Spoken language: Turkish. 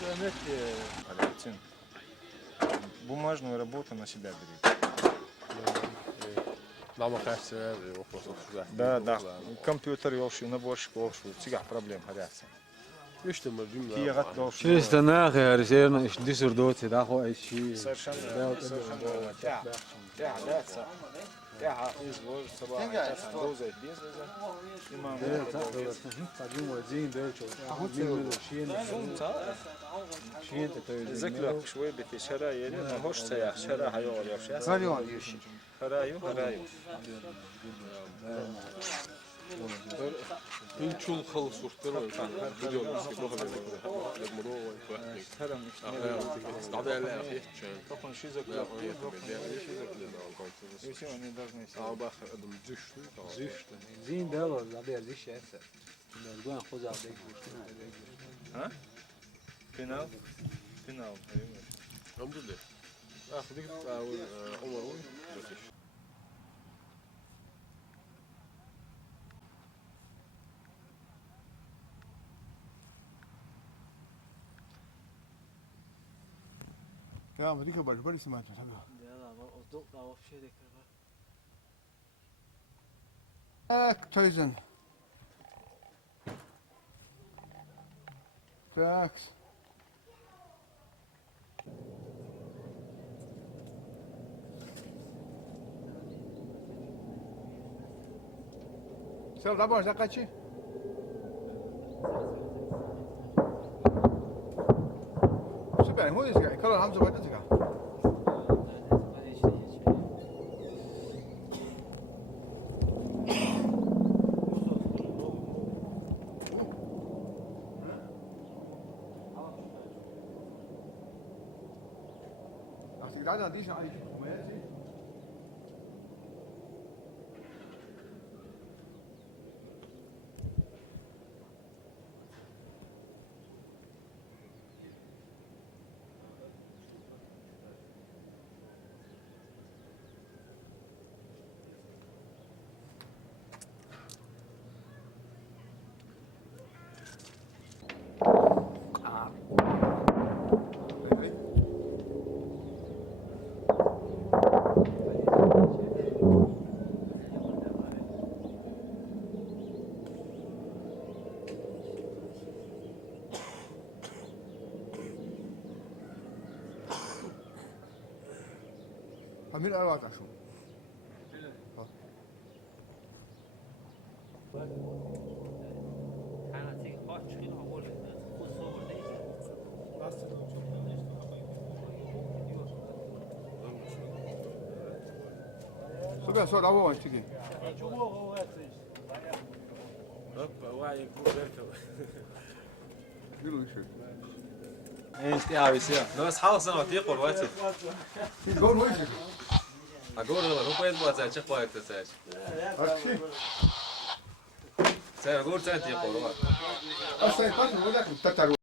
Валентин, бумажную работу на себя берите. Nama xərclər, oxusun, Да. Компьютер yoxşu, nabojka yoxşu, sigah problem hərəsə. İşte cümlə. Fiyat yoxşu. Через нахуй арсерно дисурдоти да хо ищи. Совершенно. Тяга извоз собака. Доза без доза. Имам. ذكرك شوي بتي شرايين ما هوش سياح شرا هيو ولا شيء. هرايو. این چون خلص وقتنا فيديو مسكي بروح للمرو ويفوحني ترى قاعد على اخي طبعا شيء زك Если они должны اه باخر ادم زشتو Зишта. Зин дало, лабер зише эсе. Гуан хоза бек. ها؟ فينال. الحمد لله اخذك عمر وين Ja, maar die kan bari smaak ta tabii. Töyzen. Tax. Sen da boş kaçı? Süper, bu işe. Kalan hamza var da çıkar. Leider nicht eigentlich kommerziell. Hamil Erwarter schon. Super, so da wo ich gehe. Wie du schön. انت يا بيسيا بس حاول سنه تيقول وقت Wie du wo ich. اقول له هو كويس ما زال شيخ وقت تساج Akşi. سيقول سنه تيقول وقت Asay pas, wo da ku tataru.